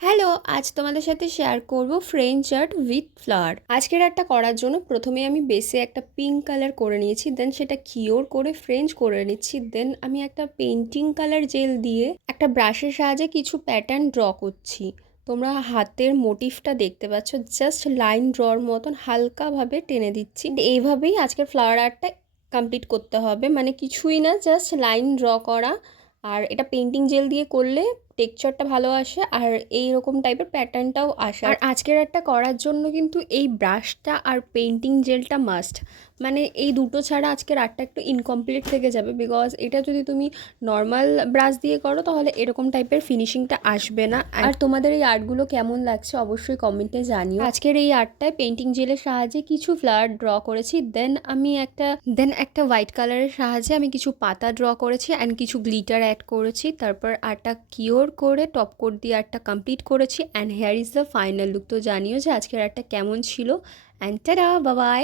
Hello, আজ তোমাদের সাথে শেয়ার করব ফ্রেঞ্চ আর্ট উইথ ফ্লাওয়ার। আজকের আর্টটা করার জন্য প্রথমে আমি বেসে একটা পিঙ্ক কালার করে নিয়েছি, দেন সেটা কিওর করে ফ্রেঞ্চ করে নিচ্ছি। দেন আমি একটা পেন্টিং কালার জেল দিয়ে একটা ব্রাশের সাহায্যে কিছু প্যাটার্ন ড্র করছি। তোমরা হাতের মোটিভটা দেখতে পাচ্ছ, জাস্ট লাইন ড্রর মতন হালকাভাবে টেনে দিচ্ছি। এইভাবেই আজকের ফ্লাওয়ার আর্টটা কমপ্লিট করতে হবে, মানে কিছুই না, জাস্ট লাইন ড্র করা। আর এটা পেন্টিং জেল দিয়ে করলে টেক্সচারটা ভালো আসে আর এই রকম টাইপের প্যাটার্নটাও আসে। আর আজকের একটা করার জন্য কিন্তু এই ব্রাশটা আর পেন্টিং জেলটা মাস্ট, মানে এই দুটো ছাড়া আজকের আর্টটা একটু ইনকমপ্লিট থেকে যাবে। বিকজ এটা যদি তুমি নর্মাল ব্রাশ দিয়ে করো তাহলে এরকম টাইপের ফিনিশিংটা আসবে না। আর তোমাদের এই আর্টগুলো কেমন লাগছে অবশ্যই কমেন্টে জানিও। আজকের এই আর্টটায় পেন্টিং জেলের সাহায্যে কিছু ফ্লাওয়ার ড্র করেছি। দেন একটা হোয়াইট কালারের সাহায্যে আমি কিছু পাতা ড্র করেছি অ্যান্ড কিছু গ্লিটার অ্যাড করেছি। তারপর আর্টটা কিওর করে টপ কোট দিয়ে আর্টটা কমপ্লিট করেছি and hair is the final look. তো জানিও যে আজকের আর্টটা কেমন ছিল। And tata, bye bye.